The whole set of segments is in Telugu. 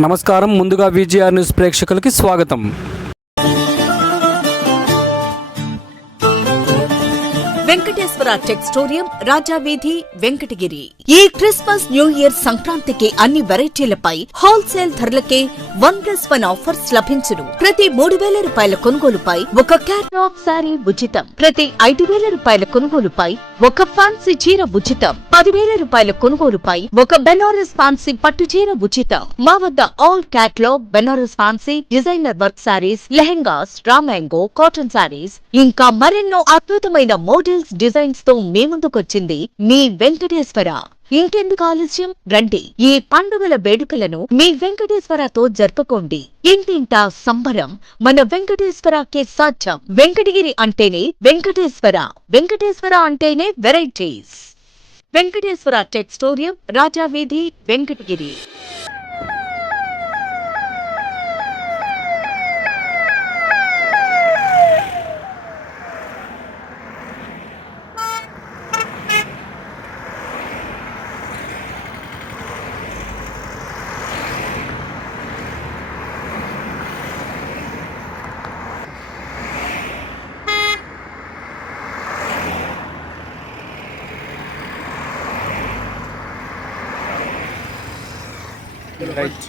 నమస్కారం. ముందుగా విజిఆర్ న్యూస్ ప్రేక్షకులకి స్వాగతం. వెంకటేశ్వర టెక్స్టోరియం, రాజావీధి, వెంకటగిరి. ఈ క్రిస్మస్ న్యూ ఇయర్ సంక్రాంతికి అన్ని వెరైటీలపై హోల్సేల్ ధరలకే 1+1 ఆఫర్స్ లభించును. ప్రతి 3,000 రూపాయల కొనుగోలుపై ఒక క్యాటలాగ్ శారీ ఉచితం. ప్రతి 5,000 రూపాయల కొనుగోలుపై ఒక ఫ్యాన్సీ చీర ఉచితం. 10,000 రూపాయల కొనుగోలుపై ఒక బెనారస్ ఫ్యాన్సీ పట్టు చీర ఉచితం. మా వద్ద all catalogue Banaras fancy designer work saris, lehengas, రామాంగో, కాటన్ శారీస్, ఇంకా మరెన్నో అద్భుతమైన మోడల్స్, డిజైన్స్ తో మీ ముందుకొచ్చింది మీ వెంకటేశ్వర. ఇంకెందుకు ఆలస్యం, రండి. ఈ పండుగల వేడుకలను మీ వెంకటేశ్వరతో జరుపుకోండి. ఇంటింటా సంబరం మన వెంకటేశ్వరకే సాధ్యం. వెంకటగిరి అంటేనే వెంకటేశ్వర, వెంకటేశ్వర అంటేనే వెరైటీస్. వెంకటేశ్వర టెక్స్టోరియం, రాజావీధి, వెంకటగిరి. రైట్.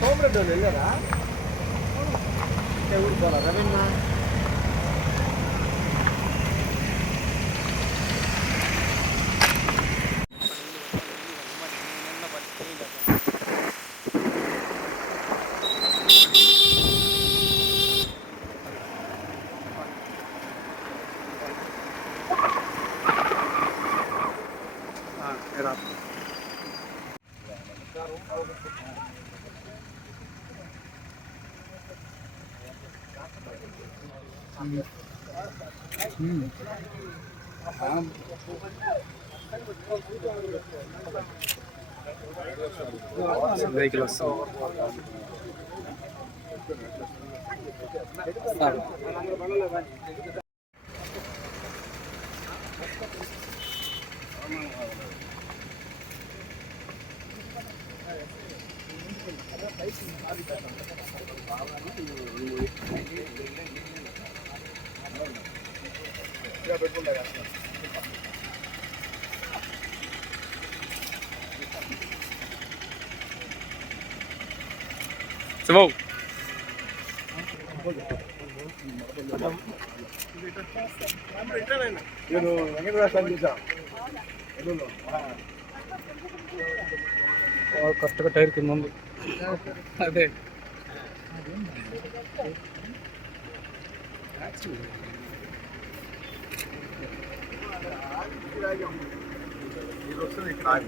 సోమరెడ్డి వాళ్ళు వెళ్ళారా? ఊరు పోలా రవీణ. వెహికల్ వస్తుంది. శివ నేను వెంకటరాష్ట్రాన్ని చూసా. కరెక్ట్గా టైర్ కింద ఉంది. అదే వస్తుంది ఇక్కడ.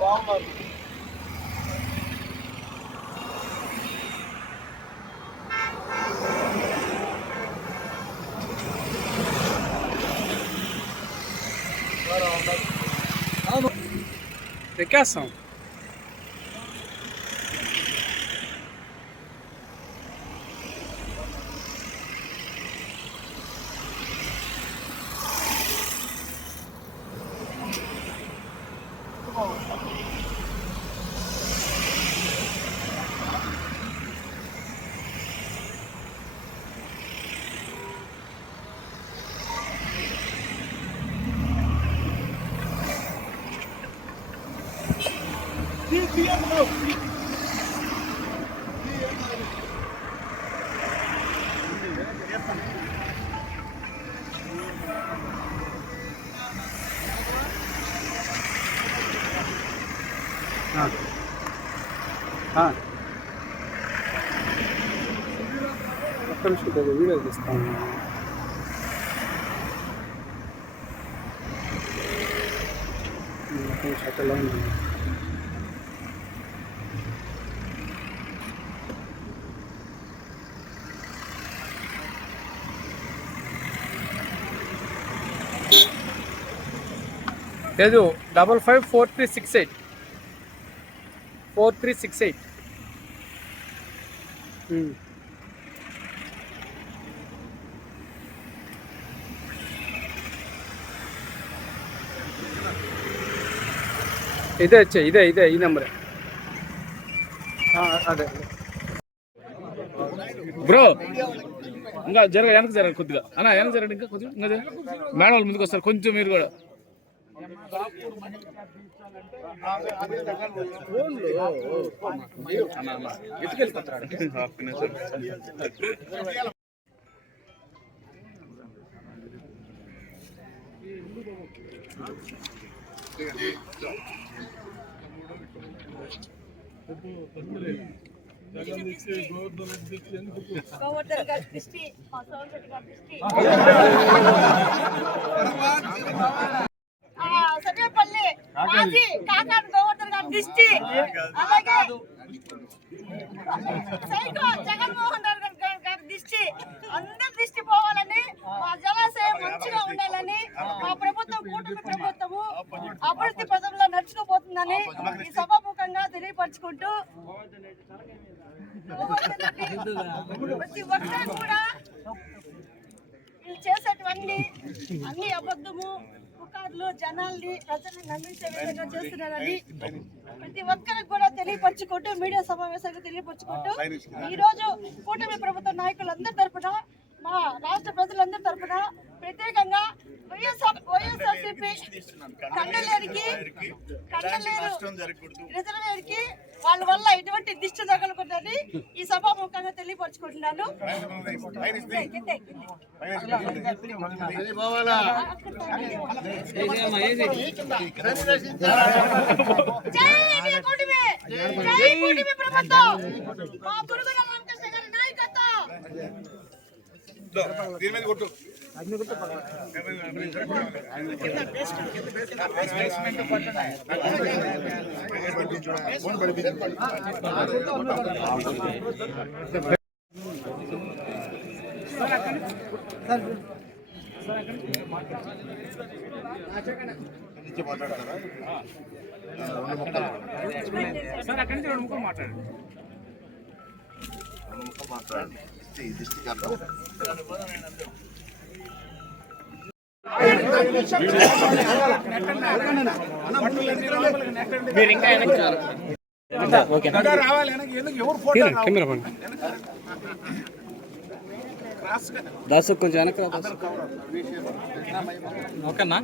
బాగున్నారు. ఎక్కేస్తాం. ఒక్క నిమిషం వీడియో తీస్తాను. షట్టర్లో ఉంది. లేదు 554368 4368. ఇదే వచ్చే ఇదే ఈ నెంబరే. అదే బ్రో, ఇంకా వెనక జరగదు కొద్దిగా అన్న, వెనక జరగండి ఇంకా కొద్దిగా. ఇంకా మేడం వాళ్ళు ముందుకు వస్తారు కొంచెం, మీరు కూడా. సర్వేపల్లి మాజీ కాకాడు గోవర్ధన్ గారి దిష్టి, అలాగే సైకో జగన్మోహన్ రెడ్డి గారి దిష్టి, అందరి దిష్టి పోవాలని, మా జలాశయం మంచిగా ఉండాలని, మా ప్రభుత్వం కూటమి ప్రభుత్వము అభివృద్ధి పదంలో నడుచుకోబోతుందని ఈ సభాముఖంగా తెలియపరుచుకుంటూ, ప్రతి ఒక్కరు కూడా వీళ్ళు చేసేటివన్నీ అన్ని అబద్ధము, పుకార్లు, జనాల్ని ప్రజల్ని నమ్మించే విధంగా చేస్తున్నారని ప్రతి ఒక్కరికి కూడా తెలియపరుచుకుంటూ, మీడియా సమావేశంగా తెలియపరుచుకుంటూ, ఈ రోజు కూటమి ప్రభుత్వ నాయకులందరి తరఫున, మా రాష్ట్ర ప్రజలందరి తరఫున ప్రత్యేకంగా వైఎస్ఆర్సీపీ కండలేరుకి రిజర్వేర్కి వాళ్ళ వల్ల ఎటువంటి దిష్టి తగలకూడదని ఈ సభాముఖంగా తెలియపరుచుకుంటున్నాను. జై కూటమి, జై కూటమి ప్రభుత్వం, మా గురుగుల రామకృష్ణ గారి నాయకత్వం. దీని మీద కొట్టు. సార్ అక్కడి నుంచి 2 ముక్కలు మాట్లాడండి. మీరు ఇంకా రావాలి. దాసు కొంచెం వెనక్కి ఓకేనా?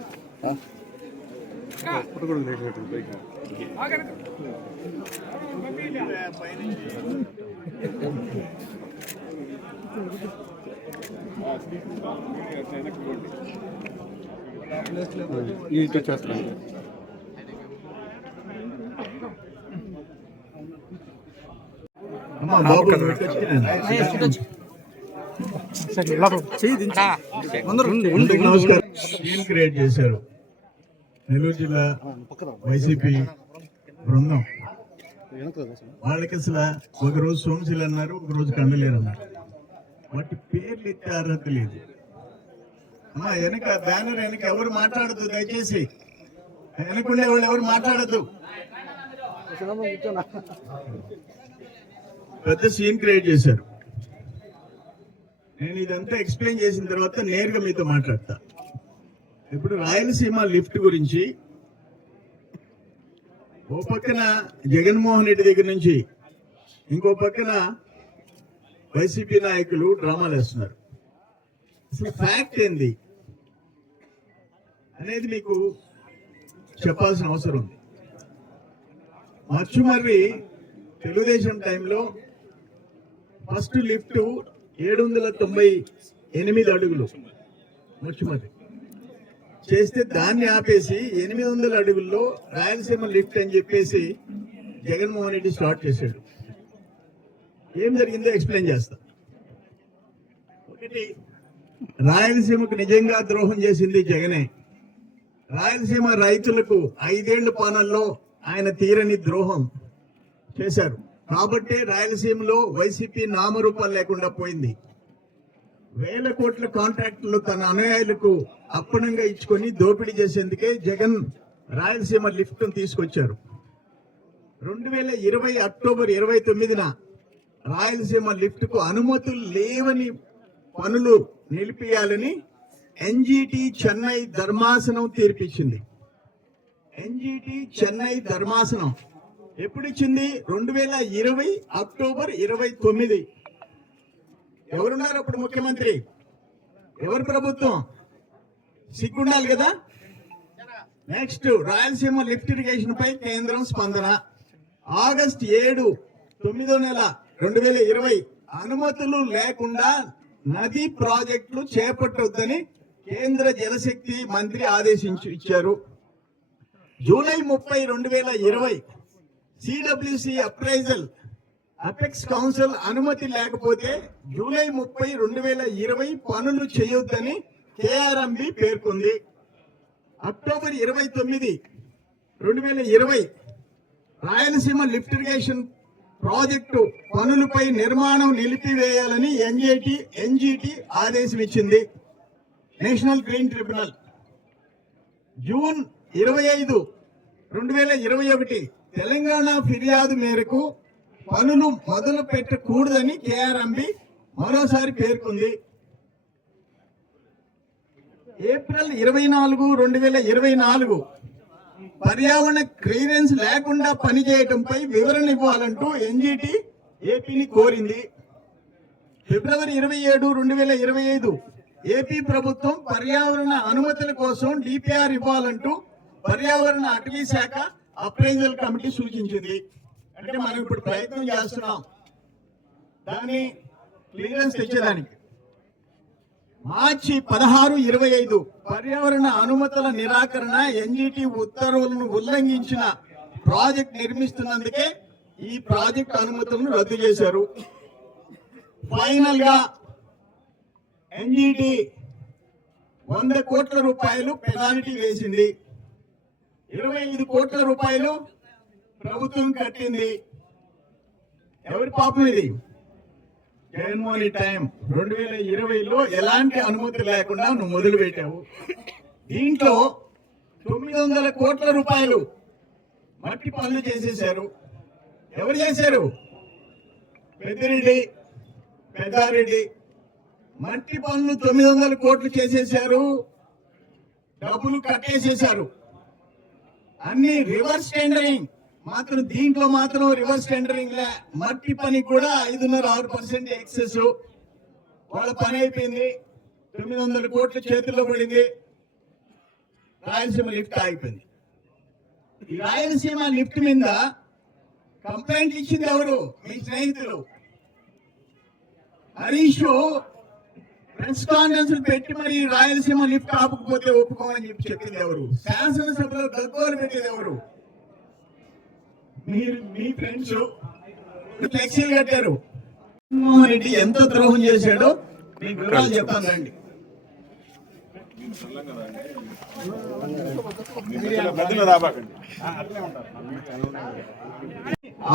ఇటు చేస్తాను. అమ్మా బాబు నమస్కారం. టీమ్ క్రియేట్ చేశారు నెల్లూరు జిల్లా వైసీపీ బృందం. వాళ్ళకి అసలు ఒకరోజు సోమశిల అన్నారు, ఒకరోజు కండలేరు అన్నారు. వాటి పేర్లు ఎత్తే అర్హత లేదు. అమ్మా వెనక బ్యానర్ వెనక ఎవరు మాట్లాడద్దు, దయచేసి వెనకుండే వాళ్ళు ఎవరు మాట్లాడద్దు. పెద్ద సీన్ క్రియేట్ చేశారు. నేను ఇదంతా ఎక్స్ప్లెయిన్ చేసిన తర్వాత నేరుగా మీతో మాట్లాడతా. ఇప్పుడు రాయలసీమ లిఫ్ట్ గురించి ఓ పక్కన జగన్మోహన్ రెడ్డి దగ్గర నుంచి ఇంకో పక్కన వైసీపీ నాయకులు డ్రామాలు వేస్తున్నారు. అసలు ఫ్యాక్ట్ ఏంది అనేది మీకు చెప్పాల్సిన అవసరం ఉంది. మచ్చుమర్రి తెలుగుదేశం టైంలో ఫస్ట్ లిఫ్ట్ 798 అడుగులు మచ్చుమర్రి చేస్తే దాన్ని ఆపేసి 800 అడుగుల్లో రాయలసీమ లిఫ్ట్ అని చెప్పేసి జగన్మోహన్ రెడ్డి స్టార్ట్ చేశాడు. ఏం జరిగిందో ఎక్స్ప్లెయిన్ చేస్తా. ఒకటి, రాయలసీమకు నిజంగా ద్రోహం చేసింది జగనే. రాయలసీమ రైతులకు 5 ఏళ్ల పాలనలో ఆయన తీరని ద్రోహం చేశారు. కాబట్టి రాయలసీమలో వైసీపీ నామరూపాలు లేకుండా పోయింది. వేల కోట్ల కాంట్రాక్టులు తన అనుయాయులకు అప్పనంగా ఇచ్చుకొని దోపిడీ చేసేందుకే జగన్ రాయలసీమ లిఫ్ట్ తీసుకొచ్చారు. 2020 అక్టోబర్ 29న రాయలసీమ లిఫ్ట్ కు అనుమతులు లేవని పనులు నిలిపియాలని ఎన్జిటి చెన్నై ధర్మాసనం తీర్పిచ్చింది. ఎన్జిటి చెన్నై ధర్మాసనం ఎప్పుడు ఇచ్చింది? 2020 అక్టోబర్ 29. ఎవరున్నారు అప్పుడు ముఖ్యమంత్రి? ఎవరు ప్రభుత్వం? సిగ్గుండాలి కదా. నెక్స్ట్, రాయలసీమ లిఫ్ట్ ఇరిగేషన్ పై కేంద్రం స్పందన. ఆగస్టు 7, 9వ నెల 2020 అనుమతులు లేకుండా నదీ ప్రాజెక్టులు చేపట్టొద్దని కేంద్ర జలశక్తి మంత్రి ఇచ్చారు. July 30, 2020 CWC appraisal apex council అనుమతి లేకపోతే జూలై 30, 2020 పనులు చేయొద్దని కేఆర్ఎంబి పేర్కొంది. October 29, 2020 Rayalaseema lift irrigation project పనులపై నిర్మాణం నిలిపివేయాలని ఎన్జిటి ఆదేశం ఇచ్చింది. National green tribunal June 25, 2021 Telangana ఫిర్యాదు మేరకు పనులు మొదలు పెట్టకూడదని కేఆర్ఎంబి మరోసారి పేర్కొంది. ఏప్రిల్ 24, 2024 పర్యావరణ క్లియరెన్స్ లేకుండా పనిచేయడంపై వివరణ ఇవ్వాలంటూ ఎన్జిటి ఏపీని కోరింది. ఫిబ్రవరి 27, 2025 ఏపీ ప్రభుత్వం పర్యావరణ అనుమతుల కోసం డిపిఆర్ ఇవ్వాలంటూ పర్యావరణ అటవీ శాఖ అప్రైజల్ కమిటీ సూచించింది. అంటే మనం ఇప్పుడు ప్రయత్నం చేస్తున్నాం దాన్ని క్లియరెన్స్ తెచ్చేదానికి. మార్చి 16, 2025 పర్యావరణ అనుమతుల నిరాకరణ ఎన్జిటి ఉత్తర్వులను ఉల్లంఘించిన ప్రాజెక్ట్ నిర్మిస్తున్నందుకే ఈ ప్రాజెక్ట్ అనుమతులను రద్దు చేశారు. ఫైనల్ గా ఎన్జిటి 100 కోట్ల రూపాయలు పెనాల్టీ వేసింది. 25 కోట్ల రూపాయలు ప్రభుత్వం కట్టింది. ఎవరి పాపం ఇది? జగన్మోహన్ రెడ్డి టైం 2020లో ఎలాంటి అనుమతి లేకుండా నువ్వు మొదలు పెట్టావు. దీంట్లో 900 కోట్ల రూపాయలు మట్టి పనులు చేసేశారు. ఎవరు చేశారు? పెద్దారెడ్డి మట్టి పనులు 900 కోట్లు చేసేశారు. డబ్బులు కట్టేసేశారు. అన్ని రివర్స్ టెండరింగ్. మాత్రం దీంట్లో మాత్రం రివర్స్ టెండరింగ్ లే. మట్టి పని కూడా 5.5% ఎక్సెస్. వాళ్ళ పని అయిపోయింది. 900 కోట్ల చేతుల్లో పడింది. రాయలసీమ లిఫ్ట్ ఆగిపోయింది. ఈ రాయలసీమ లిఫ్ట్ మీద కంప్లైంట్ ఇచ్చింది ఎవరు? మీ స్నేహితులు. హరీష్ ప్రెస్ కాన్ఫరెన్స్ పెట్టి మరి రాయలసీమ లిఫ్ట్ ఆపకపోతే ఒప్పుకోమని చెప్పింది ఎవరు? శాసనసభలో గల్గోలు పెట్టేది ఎవరు? మీరు, మీ ఫ్రెండ్స్. ఫ్లెక్సీలు కట్టారు. జగన్మోహన్ రెడ్డి ఎంత ద్రోహం చేశాడో మీకు వివరాలు చెప్తాను రండి.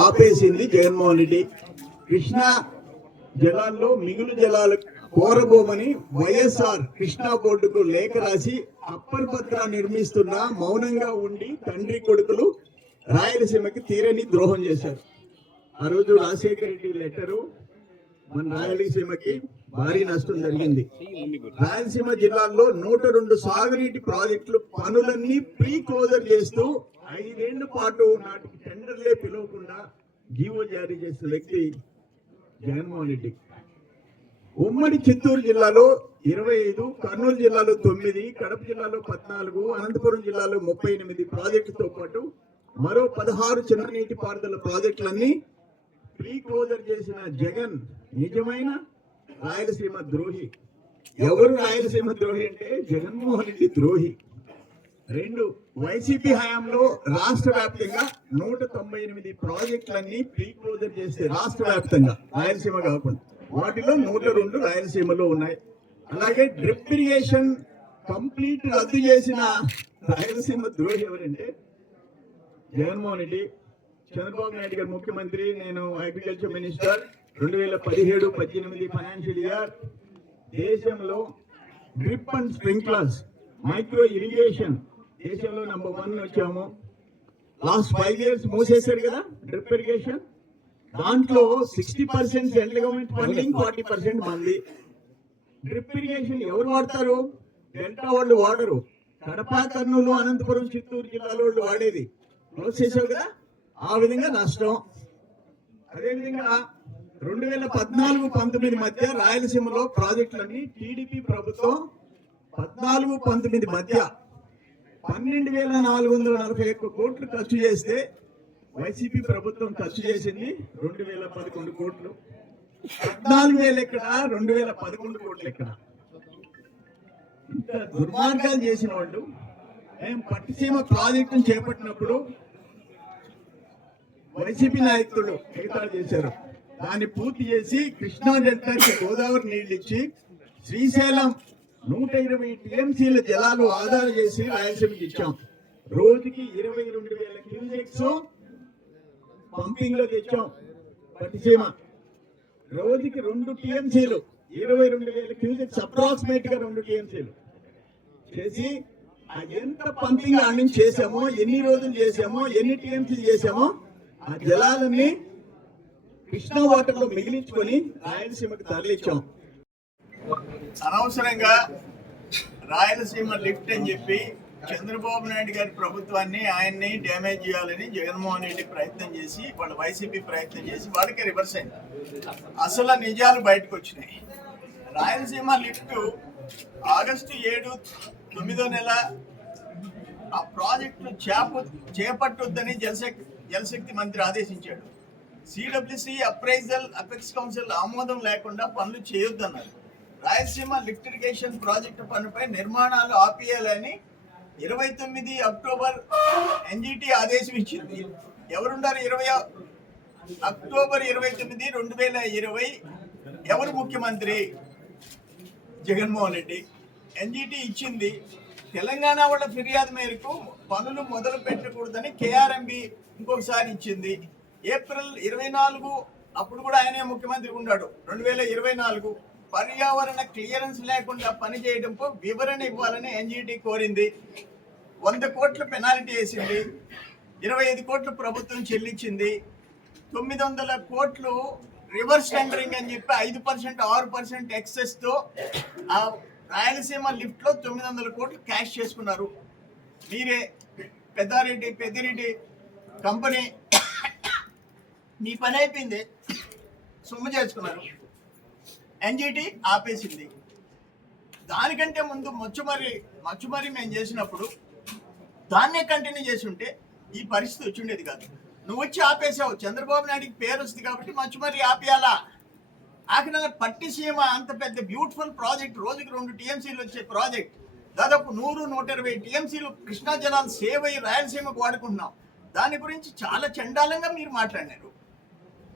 ఆపేసింది జగన్మోహన్ రెడ్డి. కృష్ణా జలాల్లో మిగులు జలాలు కోరబోమని వైఎస్ఆర్ కృష్ణా బోర్డుకు లేఖ రాసి అప్పర్ పత్ర నిర్మిస్తున్నా మౌనంగా ఉండి తండ్రి కొడుకులు రాయలసీమకి తీరని ద్రోహం చేశారు. ఆ రోజు రాజశేఖర రెడ్డి లెటరు మన రాయలసీమకి భారీ నష్టం జరిగింది. రాయలసీమ జిల్లాల్లో 102 సాగునీటి ప్రాజెక్టులు పనులన్నీ ప్రీ క్లోజర్ చేస్తూ 5 ఏళ్ల పాటు నాటికి టెండర్లే పిలవకుండా జీవో జారీ చేసిన వ్యక్తి జగన్మోహన్ రెడ్డి. ఉమ్మడి చిత్తూరు జిల్లాలో 25, కర్నూలు జిల్లాలో 9, కడప జిల్లాలో 14, అనంతపురం జిల్లాలో 38 ప్రాజెక్టులతో పాటు మరో 16 చిన్న నీటి పారుదల ప్రాజెక్టులన్నీ ప్రీ క్లోజర్ చేసిన జగన్ నిజమైన రాయలసీమ ద్రోహి. ఎవరు రాయలసీమ ద్రోహి అంటే జగన్మోహన్ రెడ్డి ద్రోహి. 2, వైసీపీ హయాంలో రాష్ట్ర వ్యాప్తంగా 198 ప్రాజెక్టులన్నీ ప్రీ క్లోజర్ చేస్తే రాష్ట్ర వ్యాప్తంగా, రాయలసీమ కాకుండా, వాటిలో 102 రాయలసీమలో ఉన్నాయి. అలాగే డ్రిప్ ఇరిగేషన్ కంప్లీట్ రద్దు చేసిన రాయలసీమ ద్రోహి ఎవరంటే జగన్మోహన్ రెడ్డి. చంద్రబాబు నాయుడు గారు ముఖ్యమంత్రి, నేను అగ్రికల్చర్ మినిస్టర్. 2017-18 ఫైనాన్షియల్ ఇయర్ దేశంలో drip and sprinklers micro irrigation దేశంలో నంబర్ 1 వచ్చాము. లాస్ట్ 5 years మూసేశారు కదా డ్రిప్ ఇరిగేషన్. దాంట్లో 60% సెంట్రల్ గవర్నమెంట్ ఫండింగ్, 40% మంది. డ్రిప్ ఇరిగేషన్ ఎవరు వాడతారు? డెల్టా వాళ్ళు వాడరు. కడప, కర్నూలు, అనంతపురం, చిత్తూరు జిల్లాలో వాళ్ళు వాడేది. క్లోజ్ చేసావు కదా, ఆ విధంగా నష్టం. అదేవిధంగా 2014-19 మధ్య రాయలసీమలో ప్రాజెక్టులన్నీ టీడీపీ ప్రభుత్వం 14-19 మధ్య 12,441 కోట్లు ఖర్చు చేస్తే వైసీపీ ప్రభుత్వం ఖర్చు చేసింది 2,011 కోట్లు. 14,000 ఎక్కడ, 2,011 కోట్లు ఎక్కడ? ఇంత దుర్మార్గాలు చేసిన వాళ్ళు. మేము పట్టిసీమ ప్రాజెక్టును చేపట్టినప్పుడు వైసీపీ నాయకులు ఎగతాళి చేశారు. దాన్ని పూర్తి చేసి కృష్ణా డెల్టాకి గోదావరి నీళ్లు ఇచ్చి శ్రీశైలం 120 టీఎంసీల జలాలు ఆధార చేసి రాయలసీమకి ఇచ్చాం. రోజుకి 22,000 క్యూసెక్స్ పంపింగ్ లో తెచ్చాం. పట్టిసీమ రోజుకి 2 టీఎంసీలు, 22,000 క్యూసెక్స్, అప్రాక్సిమేట్ గా 2 టీఎంసీలు చేసి ఎంత పంపింగ్ ఆడ నుంచి చేసామో, ఎన్ని రోజులు చేసామో, ఎన్ని టీఎంసీలు చేసామో ఆ జలాలన్నీ కృష్ణా వాటర్ లో మిగిలించుకొని రాయలసీమకి తరలించాం. అనవసరంగా రాయలసీమ లిఫ్ట్ అని చెప్పి చంద్రబాబు నాయుడు గారి ప్రభుత్వాన్ని, ఆయన్ని డ్యామేజ్ చేయాలని జగన్మోహన్ రెడ్డి ప్రయత్నం చేసి, వాళ్ళ వైసీపీ ప్రయత్నం చేసి వాళ్ళకి రివర్స్ అయింది. అసలు నిజాలు బయటకు వచ్చినాయి. రాయలసీమ లిఫ్ట్ ఆగస్టు 7, 9వ నెల ఆ ప్రాజెక్టు చేపట్టొద్దని జలశక్తి మంత్రి ఆదేశించాడు. సిడబ్ల్యూసి, అప్రైజల్, అపెక్స్ కౌన్సిల్ ఆమోదం లేకుండా పనులు చేయొద్దన్నారు. రాయలసీమ లిఫ్ట్ ఇరిగేషన్ ప్రాజెక్టు పనులపై నిర్మాణాలు ఆపేయాలని 29 అక్టోబర్ ఎన్జిటి ఆదేశం ఇచ్చింది. ఎవరున్నారు? అక్టోబర్ 29, 2020 ఎవరు ముఖ్యమంత్రి? జగన్మోహన్ రెడ్డి. ఎన్జిటి ఇచ్చింది. తెలంగాణ వాళ్ళ ఫిర్యాదు మేరకు పనులు మొదలు పెట్టకూడదని కేఆర్ఎంబి ఇంకొకసారి ఇచ్చింది. ఏప్రిల్ 24, అప్పుడు కూడా ఆయనే ముఖ్యమంత్రి ఉన్నాడు. 2024 పర్యావరణ క్లియరెన్స్ లేకుండా పనిచేయడంపై వివరణ ఇవ్వాలని ఎన్జిటి కోరింది. 100 కోట్ల పెనాల్టీ వేసింది. 25 కోట్లు ప్రభుత్వం చెల్లించింది. 900 కోట్లు రివర్స్ టెండరింగ్ అని చెప్పి 5%, 6% ఎక్సెస్ తో ఆ రాయలసీమ లిఫ్ట్ లో 900 కోట్లు క్యాష్ చేసుకున్నారు. మీరే పెద్దిరెడ్డి కంపెనీ మీ పని అయిపోయింది, సొమ్ము చేసుకున్నారు. ఎన్జిటి ఆపేసింది. దానికంటే ముందు మచ్చుమరి మేము చేసినప్పుడు దాన్నే కంటిన్యూ చేసి ఉంటే ఈ పరిస్థితి వచ్చి ఉండేది కాదు. నువ్వు వచ్చి ఆపేసావు. చంద్రబాబు నాయుడికి పేరు వస్తుంది కాబట్టి మచ్చుమరి ఆపేయాలా? ఆఖరి పట్టిసీమ అంత పెద్ద బ్యూటిఫుల్ ప్రాజెక్ట్, రోజుకి 2 టీఎంసీలు వచ్చే ప్రాజెక్ట్, దాదాపు 100-120 టీఎంసీలు కృష్ణా జలాలు సేవ్ అయ్యి రాయలసీమకు వాడుకుంటున్నాం. దాని గురించి చాలా చండాలంగా మీరు మాట్లాడినారు.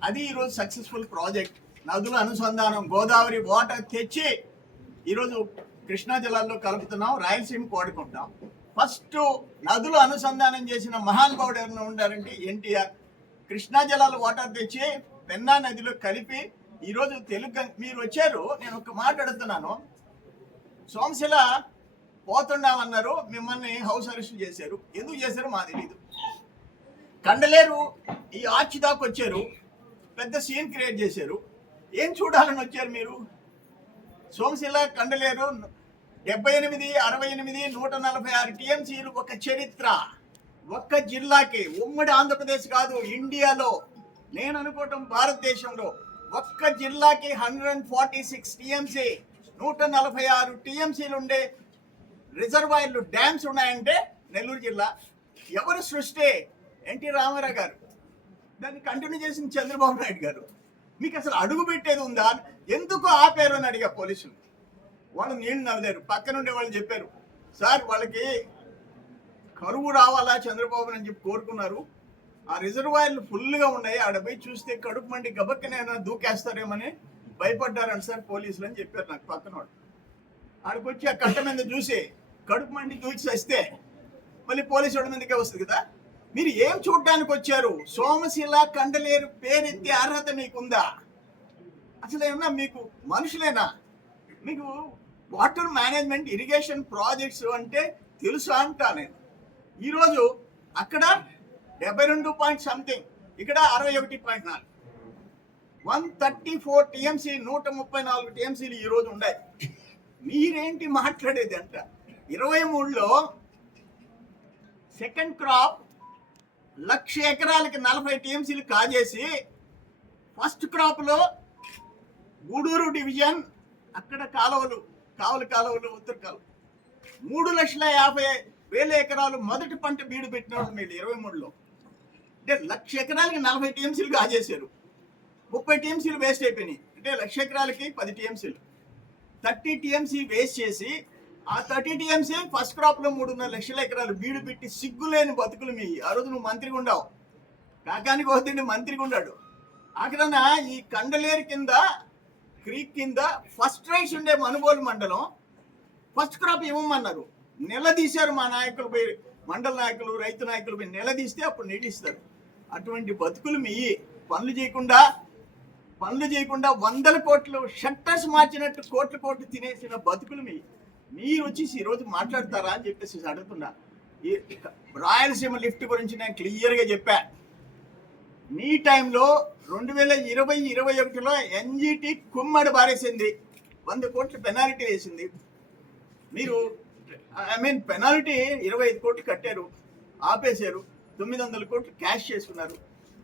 అది ఈరోజు సక్సెస్ఫుల్ ప్రాజెక్ట్. నదుల అనుసంధానం, గోదావరి వాటర్ తెచ్చి ఈరోజు కృష్ణా జిల్లాలో కలుపుతున్నాం, రాయలసీమకు వాడుకుంటాం. ఫస్ట్ నదులు అనుసంధానం చేసిన మహానుభావుడు ఎవరైనా ఉండారంటే ఎన్టీఆర్. కృష్ణా జిల్లాలో వాటర్ తెచ్చి పెన్నా నదిలో కలిపి ఈరోజు మీరు వచ్చారు. నేను ఒక మాట అడుగుతున్నాను, సోమశిల పోతున్నామన్నారు, మిమ్మల్ని హౌస్ అరెస్ట్ చేశారు. ఎందుకు చేశారో మా తెలీదు. కండలేరు ఈ ఆర్చి దాకా వచ్చారు, పెద్ద సీన్ క్రియేట్ చేశారు. ఏం చూడాలని వచ్చారు మీరు? సోమశిల కండలేరు 78, 68, 146 టీఎంసీలు ఒక చరిత్ర. ఒక్క జిల్లాకి, ఉమ్మడి ఆంధ్రప్రదేశ్ కాదు, ఇండియాలో నేను అనుకోవటం భారతదేశంలో ఒక్క జిల్లాకి 146 టీఎంసీ, 146 టీఎంసీలు ఉండే రిజర్వాయర్లు, డ్యామ్స్ ఉన్నాయంటే నెల్లూరు జిల్లా. ఎవరు సృష్టి? ఎన్టీ రామారావు గారు. దాన్ని కంటిన్యూ చేసిన చంద్రబాబు నాయుడు గారు. మీకు అసలు అడుగు పెట్టేది ఉందా? ఎందుకు ఆపారు అని అడిగా పోలీసులు. వాళ్ళు నీళ్లు నవ్వులేరు. పక్కనుండే వాళ్ళు చెప్పారు, సార్ వాళ్ళకి కరువు రావాలా చంద్రబాబు అని చెప్పి కోరుకున్నారు, ఆ రిజర్వాయర్లు ఫుల్గా ఉన్నాయి, ఆడ పోయి చూస్తే కడుపు మండి గబక్కనైనా దూకేస్తారేమని భయపడ్డారంట సార్ పోలీసులు అని చెప్పారు నాకు పక్కన వాడు. ఆడికొచ్చి ఆ కట్ట మీద చూసి కడుపు మండి దూకి వస్తే మళ్ళీ పోలీసు వాడి మీదకే వస్తుంది కదా. మీరు ఏం చూడడానికి వచ్చారు? సోమశిల కండలేరు పేరెత్తే అర్హత మీకుందా? అసలు ఏమన్నా మీకు మనుషులేనా? మీకు వాటర్ మేనేజ్మెంట్, ఇరిగేషన్ ప్రాజెక్ట్స్ అంటే తెలుసా అంటా నేను. ఈరోజు అక్కడ 72 పాయింట్ సంథింగ్, ఇక్కడ 61.4, 134 టీఎంసీ, 134 టీఎంసీలు ఈరోజు ఉన్నాయి. మీరేంటి మాట్లాడేది అంట? 23లో సెకండ్ క్రాప్ 1,00,000 ఎకరాలకి 40 టీఎంసీలు కాజేసి, ఫస్ట్ క్రాప్లో గూడూరు డివిజన్ అక్కడ కాలువలు, కాలువలు, ఉత్తర కాలువ 3,50,000 ఎకరాలు మొదటి పంట బీడు పెట్టిన మీరు 23లో. అంటే 1,00,000 ఎకరాలకి 40 టీఎంసీలు కాజేశారు, 30 టీఎంసీలు వేస్ట్ అయిపోయినాయి. అంటే 1,00,000 ఎకరాలకి 10 టీఎంసీలు, 30 టీఎంసీ వేస్ట్ చేసి ఆ 30 టీఎంసీ ఫస్ట్ క్రాప్లో 3,500,000 ఎకరాలు బీడు పెట్టి సిగ్గులేని బతుకులు మీ. ఆ రోజు నువ్వు మంత్రిగా ఉండవు, కాకానికి పోతుండే మంత్రిగా ఉన్నాడు. అక్కడ ఈ కండలేరు కింద, క్రీక్ కింద ఫస్ట్ రైస్ ఉండే మనుబోలు మండలం ఫస్ట్ క్రాప్ ఇవ్వమన్నారు. నిలదీశారు మా నాయకులు పోయి, మండల నాయకులు, రైతు నాయకులు పోయి నిలదీస్తే అప్పుడు నీళ్ళు ఇస్తారు. అటువంటి బతుకులు మీ. పనులు చేయకుండా 100 కోట్లు షట్టర్స్ మార్చినట్టు కోట్లు తినేసిన బతుకులు మీ. మీరు వచ్చేసి ఈరోజు మాట్లాడతారా అని చెప్పేసి అడుగుతున్నా. ఈ రాయలసీమ లిఫ్ట్ గురించి నేను క్లియర్గా చెప్పా. మీ టైంలో 2020-21లో ఎన్జిటి కుమ్మడి బారేసింది, 100 కోట్లు పెనాల్టీ వేసింది. మీరు పెనాల్టీ 25 కోట్లు కట్టారు, ఆపేశారు, 900 కోట్లు క్యాష్ చేసుకున్నారు.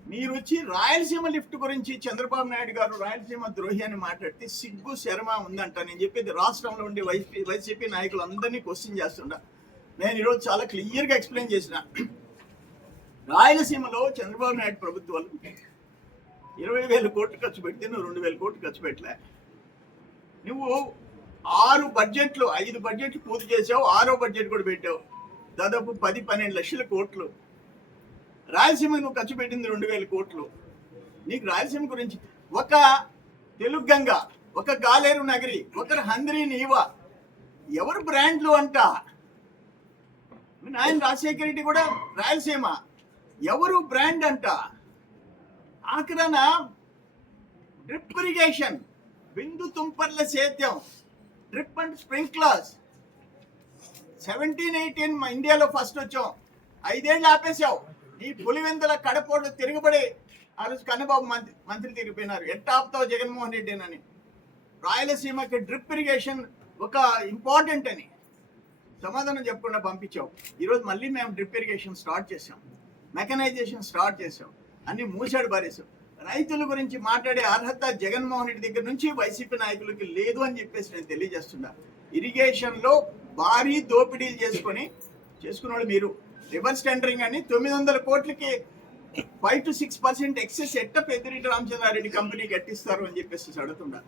మీరు వచ్చి రాయలసీమ లిఫ్ట్ గురించి చంద్రబాబు నాయుడు గారు రాయలసీమ ద్రోహి అని మాట్లాడితే సిగ్గు శరమ ఉందంట. నేను చెప్పేది రాష్ట్రంలో ఉండే వైసీపీ నాయకులు అందరినీ క్వశ్చన్ చేస్తుండ. నేను ఈరోజు చాలా క్లియర్గా ఎక్స్ప్లెయిన్ చేసిన. రాయలసీమలో చంద్రబాబు నాయుడు ప్రభుత్వాలు 20,000 కోట్లు ఖర్చు పెడితే నువ్వు 2,000 కోట్లు ఖర్చు పెట్టలే. నువ్వు 5 బడ్జెట్లు పూర్తి చేసావు, 6వ బడ్జెట్ కూడా పెట్టావు. దాదాపు 10-12 లక్షల కోట్లు. రాయలసీమ నువ్వు ఖర్చు పెట్టింది 2,000 కోట్లు. నీకు రాయలసీమ గురించి ఒక తెలుగు గంగ, ఒక గాలేరు నగరి, ఒకరు హంద్రీ నీవా, ఎవరు బ్రాండ్లు అంట. ఆయన రాజశేఖర రెడ్డి కూడా రాయలసీమ, ఎవరు బ్రాండ్ అంట. ఆఖరణ డ్రిప్ ఇరిగేషన్, బిందు తుంపర్ల సేద్యం, డ్రిప్ అండ్ స్ప్రింక్లర్స్ 17-18 మా ఇండియాలో ఫస్ట్ వచ్చాం. 5 ఏళ్ళు ఆపేశావు. ఈ పులివెందుల కడపోడు తిరగబడి ఆ రోజు కన్నబాబు మంత్రి తిరిగిపోయినారు. ఎట్లా ఆపుతావు జగన్మోహన్ రెడ్డి అని. రాయలసీమకి డ్రిప్ ఇరిగేషన్ ఒక ఇంపార్టెంట్ అని సమాధానం చెప్పకుండా పంపించావు. ఈరోజు మళ్ళీ మేము డ్రిప్ ఇరిగేషన్ స్టార్ట్ చేసాం, మెకనైజేషన్ స్టార్ట్ చేసాం, అన్ని మూసాడు బారేసాం. రైతుల గురించి మాట్లాడే అర్హత జగన్మోహన్ రెడ్డి దగ్గర నుంచి వైసీపీ నాయకులకి లేదు అని చెప్పేసి నేను తెలియజేస్తున్నా. ఇరిగేషన్లో భారీ దోపిడీలు చేసుకున్నాడు మీరు. రివర్స్ టెండరింగ్ అని 900 కోట్లకి 5-6% ఎక్సెస్ ఎట్ట పెద్దిరెడ్డి రామచంద్రారెడ్డి కంపెనీకి ఎట్టిస్తారు అని చెప్పేసి అడుగుతున్నా.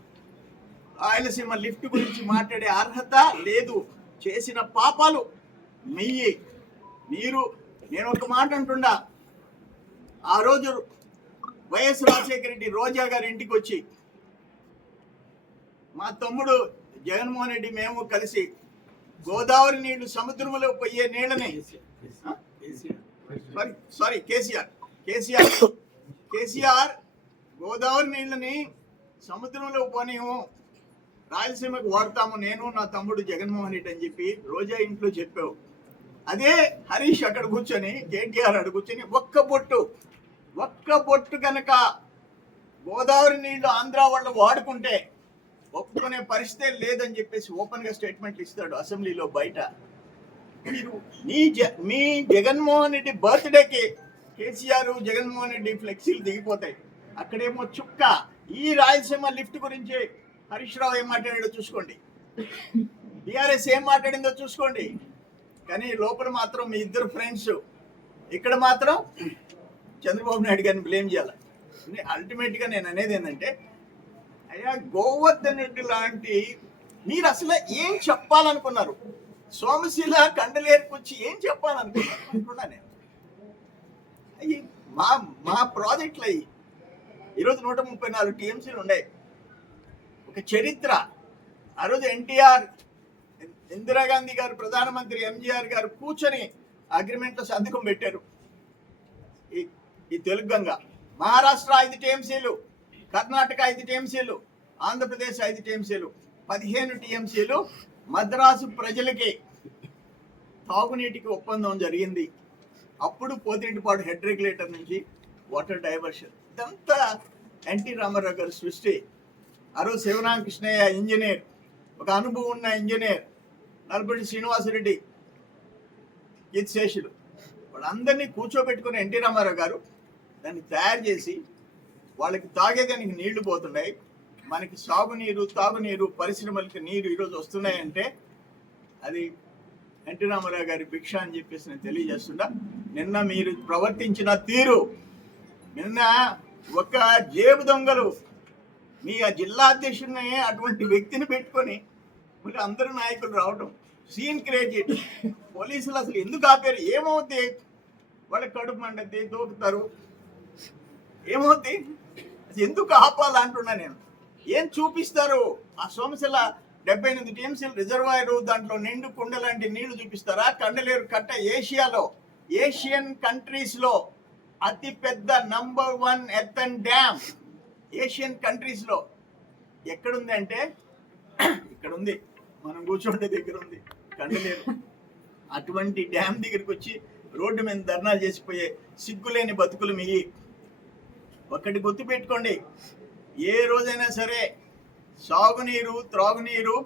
రాయలసీమ లిఫ్ట్ గురించి మాట్లాడే అర్హత లేదు. చేసిన పాపాలు మెయ్యి. నేను ఒక మాట అంటున్నా. ఆ రోజు వైఎస్ రాజశేఖర రెడ్డి రోజా గారి ఇంటికి వచ్చి మా తమ్ముడు జగన్మోహన్ రెడ్డి మేము కలిసి గోదావరి నీళ్లు సముద్రంలో పోయే నీళ్ళని సారీ కేసీఆర్ గోదావరి నీళ్ళని సముద్రంలో పోనేమో రాయలసీమకు వాడతాము నేను నా తమ్ముడు జగన్మోహన్ రెడ్డి అని చెప్పి రోజా ఇంట్లో చెప్పావు. అదే హరీష్ అక్కడ కూర్చొని కేటీఆర్ అక్కడ కూర్చొని ఒక్క బొట్టు కనుక గోదావరి నీళ్లు ఆంధ్ర వాళ్ళు వాడుకుంటే ఒప్పుకునే పరిస్థితే లేదని చెప్పేసి ఓపెన్ గా స్టేట్మెంట్లు ఇస్తాడు అసెంబ్లీలో బయట. మీరు మీ జగన్మోహన్ రెడ్డి బర్త్డేకి కేసీఆర్ జగన్మోహన్ రెడ్డి ఫ్లెక్సీలు దిగిపోతాయి. అక్కడేమో చుక్క ఈ రాయలసీమ లిఫ్ట్ గురించి హరీష్ రావు ఏం మాట్లాడాడో చూసుకోండి, టీఆర్ఎస్ ఏం మాట్లాడిందో చూసుకోండి. కానీ లోపల మాత్రం మీ ఇద్దరు ఫ్రెండ్స్, ఇక్కడ మాత్రం చంద్రబాబు నాయుడు గారిని బ్లేమ్ చేయాలి. అల్టిమేట్ గా నేను అనేది ఏంటంటే, అయ్యా గోవర్ధన్ రెడ్డి లాంటి మీరు అసలు ఏం చెప్పాలనుకున్నారు? సోమశీల కండలేరుకు వచ్చి ఏం చెప్పాలనుకున్నారు అనుకున్నా నేను. అయ్యి మా ప్రాజెక్టులు అయ్యి ఈరోజు 134 టీఎంసీలు ఉన్నాయి. ఒక చరిత్ర. ఆ రోజు ఎన్టీఆర్, ఇందిరాగాంధీ గారు, ప్రధానమంత్రి ఎంజీఆర్ గారు కూర్చొని అగ్రిమెంట్లో సంతకం పెట్టారు. ఈ తెలుగు గంగ. మహారాష్ట్ర 5 టీఎంసీలు, కర్ణాటక 5 టీఎంసీలు, ఆంధ్రప్రదేశ్ 5 టీఎంసీలు, 15 టీఎంసీలు మద్రాసు ప్రజలకి తాగునీటికి ఒప్పందం జరిగింది. అప్పుడు పోతిరెడ్డిపాడు హెడ్ రెగ్యులేటర్ నుంచి వాటర్ డైవర్షన్. ఇదంతా ఎన్టీ రామారావు గారి సృష్టి. ఆ రోజు శివరామకృష్ణయ్య ఇంజనీర్, ఒక అనుభవం ఉన్న ఇంజనీర్, నల్పరెడ్డి శ్రీనివాసరెడ్డి, శేషులు, వాళ్ళందరినీ కూర్చోబెట్టుకుని ఎన్టీ రామారావు గారు దాన్ని తయారు చేసి వాళ్ళకి తాగేదానికి నీళ్లు పోతున్నాయి, మనకి సాగునీరు, తాగునీరు, పరిశ్రమలకి నీరు ఈరోజు వస్తున్నాయంటే అది ఎన్టీ రామారావు గారి భిక్ష అని చెప్పేసి నేను తెలియజేస్తున్నా. నిన్న మీరు ప్రవర్తించిన తీరు, నిన్న ఒక జేబు దొంగలు మీ ఆ జిల్లా అధ్యక్షుడిని అటువంటి వ్యక్తిని పెట్టుకొని మళ్ళీ అందరూ నాయకులు రావడం, సీన్ క్రియేట్ చేయడం. పోలీసులు అసలు ఎందుకు ఆపారు? ఏమవుద్ది? వాళ్ళకి కడుపు మండద్ది, దూకుతారు, ఏమవుద్ది? ఎందుకు ఆపాలంటున్నా నేను. ఏం చూపిస్తారు? ఆ సోమశిల 78 టీఎంసీల రిజర్వాయర్, దాంట్లో నిండు కుండ లాంటి నీళ్లు చూపిస్తారా? కండలేరు కట్ట ఏషియాలో, ఏషియన్ కంట్రీస్ లో అతి పెద్ద number 1 earthen dam Asian countries లో ఎక్కడుంది అంటే ఇక్కడ ఉంది, మనం కూర్చోండే దగ్గర ఉంది కండలేరు. అటువంటి డ్యామ్ దగ్గరికి వచ్చి రోడ్డు మీద ధర్నాలు చేసిపోయే సిగ్గులేని బతుకులు మీ. ఒక్కటి గుర్తుపెట్టుకోండి, ఏ రోజైనా సరే సాగునీరు, త్రాగునీరు,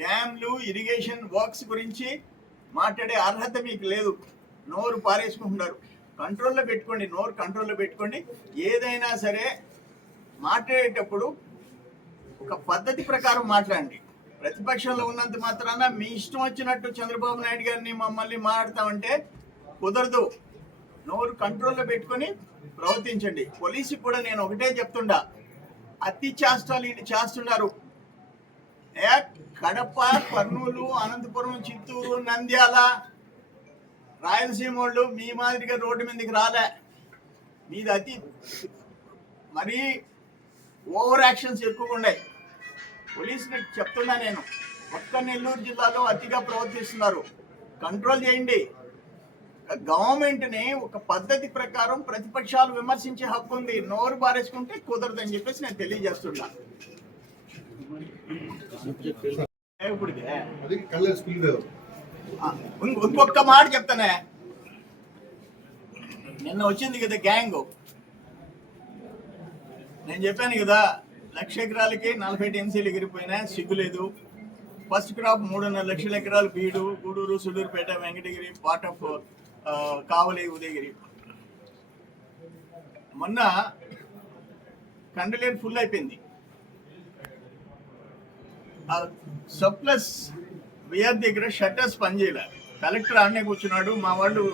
డ్యామ్లు, ఇరిగేషన్ వర్క్స్ గురించి మాట్లాడే అర్హత మీకు లేదు. నోరు పారేసుకుంటున్నారు. కంట్రోల్లో పెట్టుకోండి, నోరు కంట్రోల్లో పెట్టుకోండి. ఏదైనా సరే మాట్లాడేటప్పుడు ఒక పద్ధతి ప్రకారం మాట్లాడండి. ప్రతిపక్షంలో ఉన్నంత మాత్రాన మీ ఇష్టం వచ్చినట్టు చంద్రబాబు నాయుడు గారిని మమ్మల్ని మాట్లాడతామంటే కుదరదు. నోరు కంట్రోల్లో పెట్టుకొని ప్రవర్తించండి. పోలీసుకి కూడా నేను ఒకటే చెప్తుండా, అతి చేష్టాలు ఇది చేస్తున్నారు. కడప, కర్నూలు, అనంతపురం, చిత్తూరు, నంద్యాల, రాయలసీమ వాళ్ళు మీ మాదిరిగా రోడ్డు మీదకి రాలే. మీది అతి మరీ ఓవర్ యాక్షన్స్ ఎక్కువగా ఉన్నాయి. పోలీసులకు చెప్తున్నా నేను, ఒక్క నెల్లూరు జిల్లాలో అతిగా ప్రవర్తిస్తున్నారు. కంట్రోల్ చేయండి. గవర్నమెంట్ని ఒక పద్ధతి ప్రకారం ప్రతిపక్షాలు విమర్శించే హక్కు ఉంది. నోరు బారేసుకుంటే కుదరదని చెప్పేసి నేను తెలియజేస్తున్నా. ఇంకొక మాట చెప్తానే, నిన్న వచ్చింది కదా గ్యాంగ్, నేను చెప్పాను కదా 1,00,000 ఎకరాలకి 40 టీఎంసీలు ఎగిరిపోయినా సిగ్గులేదు. ఫస్ట్ క్రాప్ 3.5 లక్షల ఎకరాలు బీడు, గూడూరు, సులూరుపేట, వెంకటగిరి, పార్ట్ ఆఫ్ కావలి, ఉదయగిరి. మొన్న కండలేరు ఫుల్ అయిపోయింది. సర్ప్లస్ విఆర్ దగ్గర షట్టర్స్ పనిచేయలే. కలెక్టర్ ఆడనే కూర్చున్నాడు. మా వాళ్ళు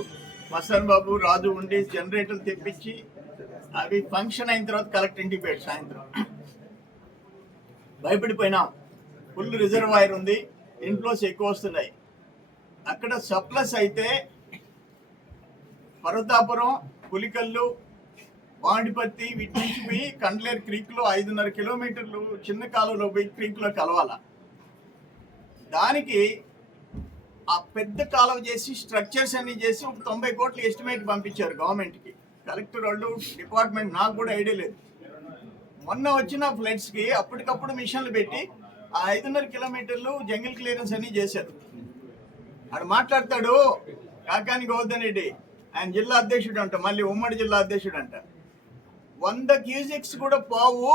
మస్తాన్ బాబు, రాజు ఉండి జనరేటర్లు తెప్పించి అవి ఫంక్షన్ అయిన తర్వాత కలెక్టర్ ఇంటికి పోయాడు సాయంత్రం. భయపడిపోయినాం. ఫుల్ రిజర్వాయర్ ఉంది, ఇన్ఫ్లోస్ ఎక్కువ వస్తున్నాయి. అక్కడ సర్ప్లస్ అయితే పర్వతాపురం, పులికల్లు, బాండిపత్తి వీటి నుంచి పోయి కండ్లేరు క్రీక్ లో 5.5 కిలోమీటర్లు చిన్న కాలువలో పోయి క్రీక్ లో కలవాల. దానికి ఆ పెద్ద కాలువ చేసి స్ట్రక్చర్స్ అన్ని చేసి ఒక 90 కోట్లు ఎస్టిమేట్ పంపించారు గవర్నమెంట్కి. కలెక్టర్ వాళ్ళు, డిపార్ట్మెంట్, నాకు కూడా ఐడియా లేదు. మొన్న వచ్చిన ఫ్లడ్స్కి అప్పటికప్పుడు మిషన్లు పెట్టి ఆ 5.5 కిలోమీటర్లు జంగిల్ క్లియరెన్స్ అన్ని చేశారు. ఆడు మాట్లాడతాడు కాకాని గోవర్ధన్ రెడ్డి, ఆయన జిల్లా అధ్యక్షుడు అంట, మళ్ళీ ఉమ్మడి జిల్లా అధ్యక్షుడు అంట. 100 క్యూసెక్స్ కూడా పోవు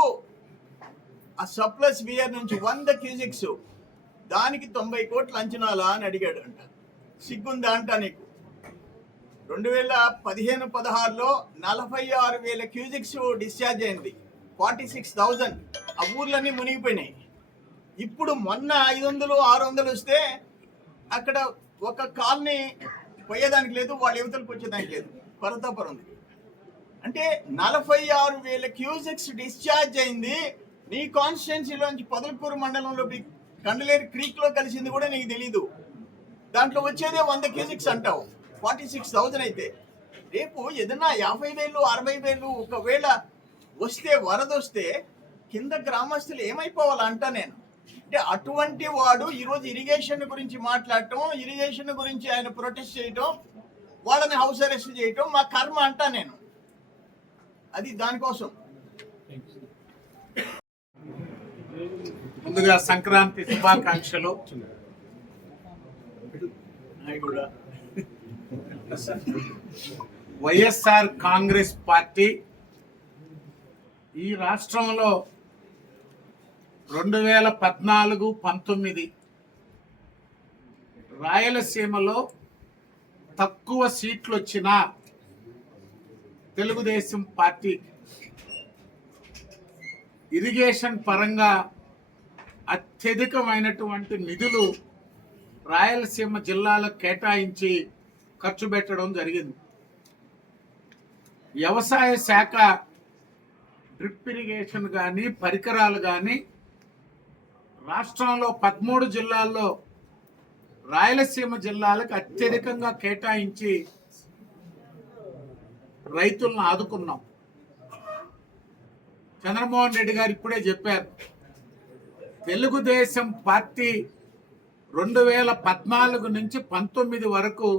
ఆ సప్లస్ బియర్ నుంచి, 100 క్యూసెక్స్, దానికి 90 కోట్ల అంచనాలా అని అడిగాడు అంట. సిగ్గుందా అంట నీకు? 2015-16లో 46,000 క్యూసెక్స్ డిశ్చార్జ్ అయింది, 46,000. ఆ ఊర్లన్నీ మునిగిపోయినాయి. ఇప్పుడు మొన్న 500-600 వస్తే అక్కడ ఒక కాలనీ పోయేదానికి లేదు, వాళ్ళ యువతలకు వచ్చేదానికి లేదు, పరతాపురం ఉంది. అంటే 46,000 క్యూసెక్స్ డిశ్చార్జ్ అయింది. నీ కాన్స్టిట్యున్సీలోంచి పొదలకూరు మండలంలో కండలేరు క్రీక్ లో కలిసింది కూడా నీకు తెలీదు. దాంట్లో వచ్చేదే 100 క్యూసెక్స్ అంటావు, 46,000 అయితే. రేపు ఏదన్నా 50,000, 60,000 ఒకవేళ వస్తే, వరద వస్తే కింద గ్రామస్తులు ఏమైపోవాలంట నేను. అంటే అటువంటి వాడు ఈరోజు ఇరిగేషన్ గురించి మాట్లాడటం, ఇరిగేషన్ గురించి ఆయన ప్రొటెస్ట్ చేయటం, వాళ్ళని హౌస్ అరెస్ట్ చేయటం మా కర్మ అంటా నేను. అది దానికోసం. ముందుగా సంక్రాంతి శుభాకాంక్షలు. వైఎస్ఆర్ కాంగ్రెస్ పార్టీ ఈ రాష్ట్రంలో 2014-19 రాయలసీమలో తక్కువ సీట్లు వచ్చిన తెలుగుదేశం పార్టీ ఇరిగేషన్ పరంగా అత్యధికమైనటువంటి నిధులు రాయలసీమ జిల్లాలకు కేటాయించి ఖర్చు పెట్టడం జరిగింది. వ్యవసాయ శాఖ డ్రిప్ ఇరిగేషన్ కానీ, పరికరాలు కానీ రాష్ట్రంలో 13 జిల్లాల్లో రాయలసీమ జిల్లాలకు అత్యధికంగా కేటాయించి రైతులను ఆదుకున్నాం. చంద్రమోహన్ రెడ్డి గారు ఇప్పుడే చెప్పారు, తెలుగుదేశం పార్టీ 2014 నుంచి 19 వరకు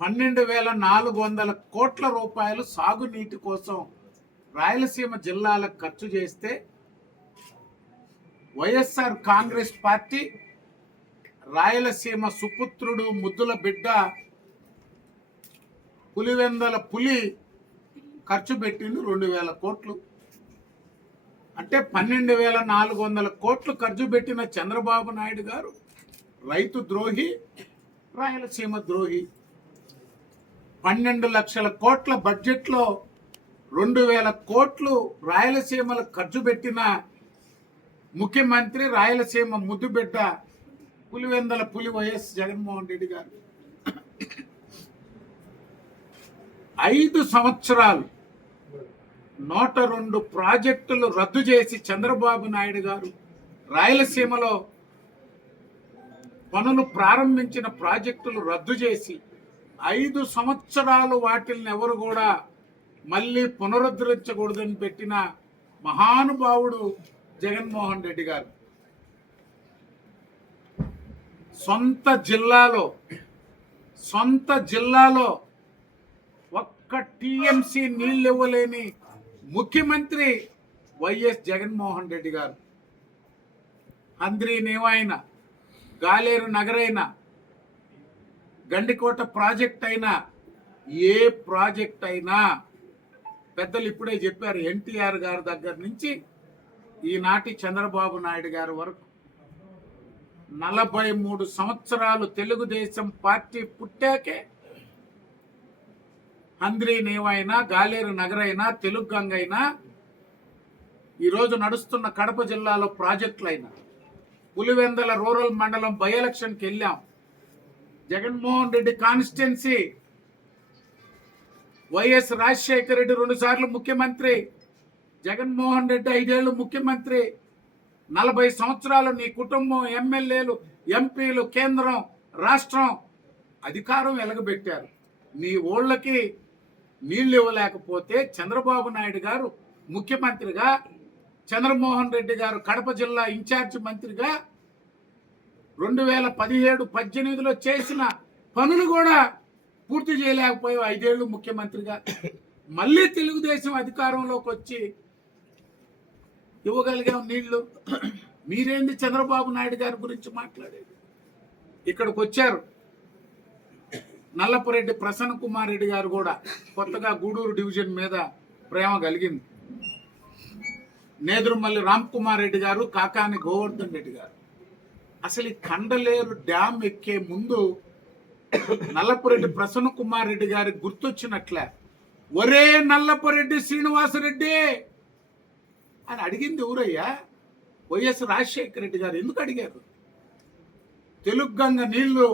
12,400 కోట్ల రూపాయలు సాగునీటి కోసం రాయలసీమ జిల్లాలకు ఖర్చు చేస్తే, వైఎస్ఆర్ కాంగ్రెస్ పార్టీ రాయలసీమ సుపుత్రుడు, ముద్దుల బిడ్డ, పులివెందల పులి ఖర్చు పెట్టింది 2,000 కోట్లు. అంటే 12,400 కోట్లు ఖర్చు పెట్టిన చంద్రబాబు నాయుడు గారు రైతు ద్రోహి, రాయలసీమ ద్రోహి. 12 లక్షల కోట్ల బడ్జెట్లో 2,000 కోట్లు రాయలసీమలకు ఖర్చు పెట్టిన ముఖ్యమంత్రి, రాయలసీమ ముద్దుబిడ్డ, పులివెందల పులి వైఎస్ జగన్మోహన్ రెడ్డి గారు. 5 సంవత్సరాలు 102 ప్రాజెక్టులు రద్దు చేసి చంద్రబాబు నాయుడు గారు రాయలసీమలో పనులు ప్రారంభించిన ప్రాజెక్టులు రద్దు చేసి 5 సంవత్సరాలు వాటిని ఎవరు కూడా మళ్ళీ పునరుద్ధరించకూడదని పెట్టిన మహానుభావుడు జగన్మోహన్ రెడ్డి గారు. సొంత జిల్లాలో ఒక్క టీఎంసీ నీళ్ళు ఇవ్వలేని ముఖ్యమంత్రి వైఎస్ జగన్మోహన్ రెడ్డి గారు. హంద్రీనేవైనా, గాలేరు నగరైనా, గండికోట ప్రాజెక్ట్ అయినా, ఏ ప్రాజెక్ట్ అయినా పెద్దలు ఇప్పుడే చెప్పారు, ఎన్టీఆర్ గారి దగ్గర నుంచి ఈనాటి చంద్రబాబు నాయుడు గారి వరకు 43 సంవత్సరాలు తెలుగుదేశం పార్టీ పుట్టాకే హంద్రీనేవైనా, గాలేరు నగరైనా, తెలుగు గంగ అయినా, ఈరోజు నడుస్తున్న కడప జిల్లాలో ప్రాజెక్టులైనా, పులివెందల రూరల్ మండలం బై ఎలక్షన్కి వెళ్ళాం. జగన్మోహన్ రెడ్డి కాన్స్టిట్యున్సీ, వైఎస్ రాజశేఖర రెడ్డి 2 సార్లు ముఖ్యమంత్రి, జగన్మోహన్ రెడ్డి 5 ఏళ్ళు ముఖ్యమంత్రి. 40 సంవత్సరాలు నీ కుటుంబం, ఎమ్మెల్యేలు, ఎంపీలు, కేంద్రం, రాష్ట్రం అధికారం వెలగబెట్టారు. నీ ఓళ్ళకి నీళ్లు ఇవ్వలేకపోతే చంద్రబాబు నాయుడు గారు ముఖ్యమంత్రిగా, చంద్రమోహన్ రెడ్డి గారు కడప జిల్లా ఇన్ఛార్జ్ మంత్రిగా 2017-18లో చేసిన పనులు కూడా పూర్తి చేయలేకపోయావు 5 ఏళ్ళు ముఖ్యమంత్రిగా. మళ్ళీ తెలుగుదేశం అధికారంలోకి వచ్చి ఇవ్వగలిగాం నీళ్లు. మీరేంది చంద్రబాబు నాయుడు గారి గురించి మాట్లాడేది? ఇక్కడికి వచ్చారు నల్లపురెడ్డి ప్రసన్న కుమార్ రెడ్డి గారు కూడా కొత్తగా గూడూరు డివిజన్ మీద ప్రేమ కలిగింది. నేదురుమల్లి రామ్ కుమార్ రెడ్డి గారు, కాకాని గోవర్ధన్ రెడ్డి గారు. అసలు ఈ కండలేరు డ్యామ్ ఎక్కే ముందు నల్లపురెడ్డి ప్రసన్న కుమార్ రెడ్డి గారికి గుర్తొచ్చినట్లే, ఒరే నల్లపురెడ్డి శ్రీనివాసరెడ్డి అని అడిగింది ఎవరయ్యా? వైఎస్ రాజశేఖర రెడ్డి గారు. ఎందుకు అడిగారు? తెలుగంగ నీళ్లు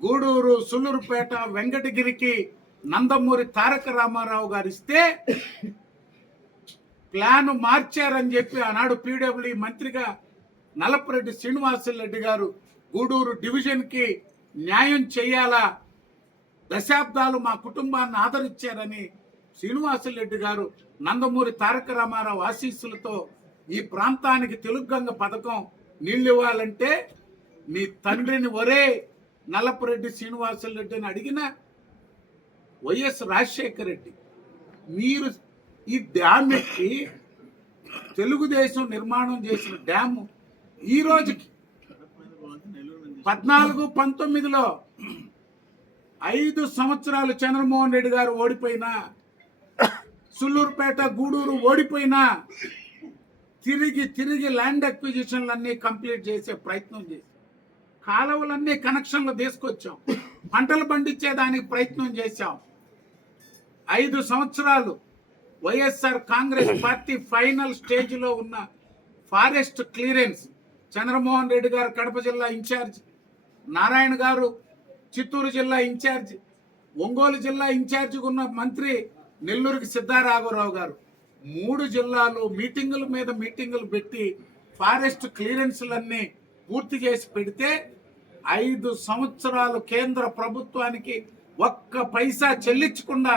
గూడూరు, సుల్లూరుపేట, వెంకటగిరికి నందమూరి తారక రామారావు గారు ఇస్తే ప్లాన్ మార్చారని చెప్పి ఆనాడు పీడబ్ల్యూ మంత్రిగా నల్లపురెడ్డి శ్రీనివాసరెడ్డి గారు గూడూరు డివిజన్కి న్యాయం చేయాలా, దశాబ్దాలు మా కుటుంబాన్ని ఆదరించారని శ్రీనివాసరెడ్డి గారు నందమూరి తారక రామారావు ఆశీస్సులతో ఈ ప్రాంతానికి తెలుగంగ పథకం నీళ్ళు ఇవ్వాలంటే మీ తండ్రిని ఒరే నల్లపురెడ్డి శ్రీనివాసరెడ్డి అని అడిగిన వైఎస్ రాజశేఖర రెడ్డి. మీరు ఈ డ్యామ్ ఎక్కి తెలుగుదేశం నిర్మాణం చేసిన డ్యాము ఈ రోజుకి 14-19లో 5 సంవత్సరాలు చంద్రమోహన్ రెడ్డి గారు ఓడిపోయినా, సుల్లూరుపేట, గూడూరు ఓడిపోయినా తిరిగి ల్యాండ్ అక్విజిషన్లన్నీ కంప్లీట్ చేసే ప్రయత్నం చేసి కాలువలన్నీ కనెక్షన్లు తీసుకొచ్చాం, పంటలు పండించేదానికి ప్రయత్నం చేశాం. 5 సంవత్సరాలు వైఎస్ఆర్ కాంగ్రెస్ పార్టీ ఫైనల్ స్టేజ్లో ఉన్న ఫారెస్ట్ క్లియరెన్స్ చంద్రమోహన్ రెడ్డి గారు కడప జిల్లా ఇన్ఛార్జ్, నారాయణ గారు చిత్తూరు జిల్లా ఇన్ఛార్జ్, ఒంగోలు జిల్లా ఇన్ఛార్జిగా ఉన్న మంత్రి నెల్లూరుకి సిద్ధారాఘవరావు గారు 3 జిల్లాలు మీటింగుల మీద మీటింగులు పెట్టి ఫారెస్ట్ క్లియరెన్స్లన్నీ పూర్తి చేసి పెడితే 5 సంవత్సరాలు కేంద్ర ప్రభుత్వానికి ఒక్క పైసా చెల్లించకుండా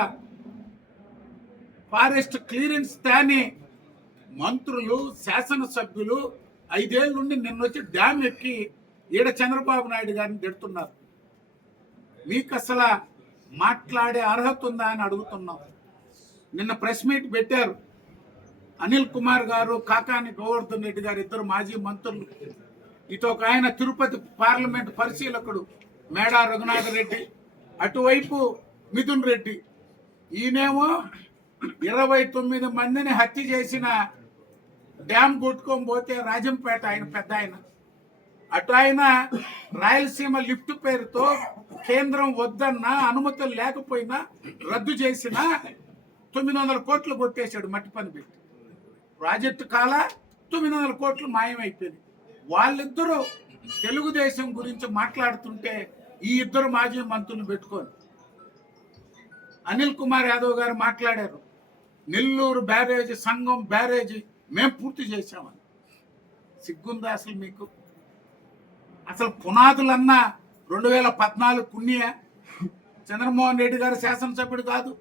ఫారెస్ట్ క్లియరెన్స్ తేని మంత్రులు, శాసనసభ్యులు 5 ఏళ్ళ నుండి నిన్నొచ్చి డ్యామ్ ఎక్కి ఈడ చంద్రబాబు నాయుడు గారిని తిడుతున్నారు. మీకు అసలు మాట్లాడే అర్హత ఉందా అని అడుగుతున్నాం. నిన్న ప్రెస్ మీట్ పెట్టారు అనిల్ కుమార్ గారు, కాకాని గోవర్ధన్ రెడ్డి గారు, 2 మాజీ మంత్రులు. ఇటు ఒక ఆయన తిరుపతి పార్లమెంట్ పరిశీలకుడు మేడా రఘునాథ్ రెడ్డి, అటువైపు మిథున్ రెడ్డి. ఈయనేమో 29 మందిని హత్య చేసిన డ్యామ్ కొట్టుకొని పోతే రాజంపేట ఆయన పెద్ద ఆయన. అటు ఆయన రాయలసీమ లిఫ్ట్ పేరుతో కేంద్రం వద్దన్నా, అనుమతులు లేకపోయినా రద్దు చేసిన 900 కోట్లు కొట్టేశాడు మట్టి పని పెట్టి. ప్రాజెక్టు కాల 900 కోట్లు మాయమైపోయింది. వాళ్ళిద్దరూ తెలుగుదేశం గురించి మాట్లాడుతుంటే ఈ 2 మాజీ మంత్రులు పెట్టుకొని అనిల్ కుమార్ యాదవ్ గారు మాట్లాడారు, నెల్లూరు బ్యారేజీ, సంగం బ్యారేజీ మేము పూర్తి చేశామని. సిగ్గుందా అసలు మీకు? అసలు పునాదులన్నా 2014 పుణ్య చంద్రమోహన్ రెడ్డి గారు శాసనసభ్యుడు కాదు,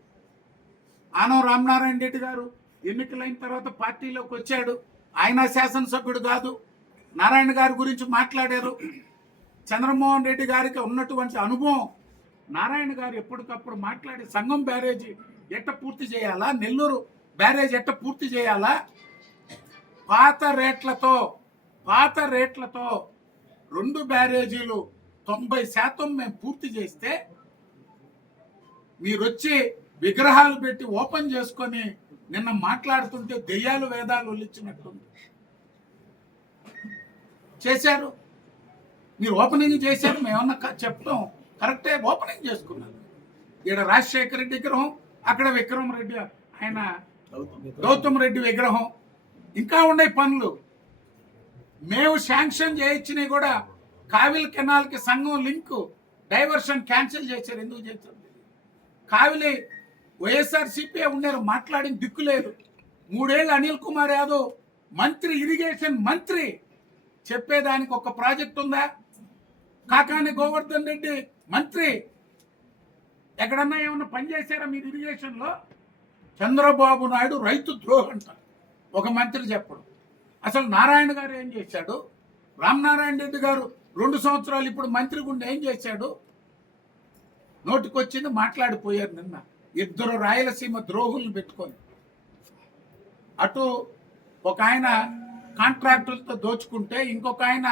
ఆనం రామనారాయణ రెడ్డి గారు ఎన్నికలైన తర్వాత పార్టీలోకి వచ్చాడు, ఆయన శాసనసభ్యుడు కాదు. నారాయణ గారి గురించి మాట్లాడారు. చంద్రమోహన్ రెడ్డి గారికి ఉన్నటువంటి అనుభవం నారాయణ గారు ఎప్పటికప్పుడు మాట్లాడి సంగం బ్యారేజీ ఎట్ట పూర్తి చేయాలా, నెల్లూరు బ్యారేజ్ ఎట్ట పూర్తి చేయాలా, పాత రేట్లతో 2 బ్యారేజీలు 90% మేము పూర్తి చేస్తే మీరు వచ్చి విగ్రహాలు పెట్టి ఓపెన్ చేసుకొని నిన్న మాట్లాడుతుంటే దెయ్యాలు వేదాలు ఒలిచినట్టుంది. చేశారు, మీరు ఓపెనింగ్ చేశారు, మేమన్నా చెప్పడం కరెక్టే. ఓపెనింగ్ చేసుకున్నారు. ఇక్కడ రాజశేఖర రెడ్డి విగ్రహం, అక్కడ విక్రమ్ రెడ్డి ఆయన గౌతమ్ రెడ్డి విగ్రహం, ఇంకా ఉండే పనులు మేము శాంక్షన్ చేయించినవి కూడా. కావిలి కెనాల్కి సంఘం లింక్ డైవర్షన్ క్యాన్సిల్ చేశారు. ఎందుకు చేశారు? కావిలి వైఎస్ఆర్సీపీ ఉన్నారు, మాట్లాడిన దిక్కు లేదు. 3 ఏళ్ళు అనిల్ కుమార్ యాదవ్ మంత్రి, ఇరిగేషన్ మంత్రి, చెప్పేదానికి ఒక ప్రాజెక్ట్ ఉందా? కాకాని గోవర్ధన్ రెడ్డి మంత్రి, ఎక్కడన్నా ఏమన్నా పని చేశారా మీరు ఇరిగేషన్లో? చంద్రబాబు నాయుడు రైతు ద్రోహి అంట ఒక మంత్రి చెప్పడం. అసలు నారాయణ గారు ఏం చేశాడు? రామనారాయణ రెడ్డి గారు 2 సంవత్సరాలు ఇప్పుడు మంత్రి గుండా ఏం చేశాడు? నోటికొచ్చింది మాట్లాడిపోయారు నిన్న. 2 రాయలసీమ ద్రోహులను పెట్టుకొని, అటు ఒక ఆయన కాంట్రాక్టులతో దోచుకుంటే ఇంకొక ఆయన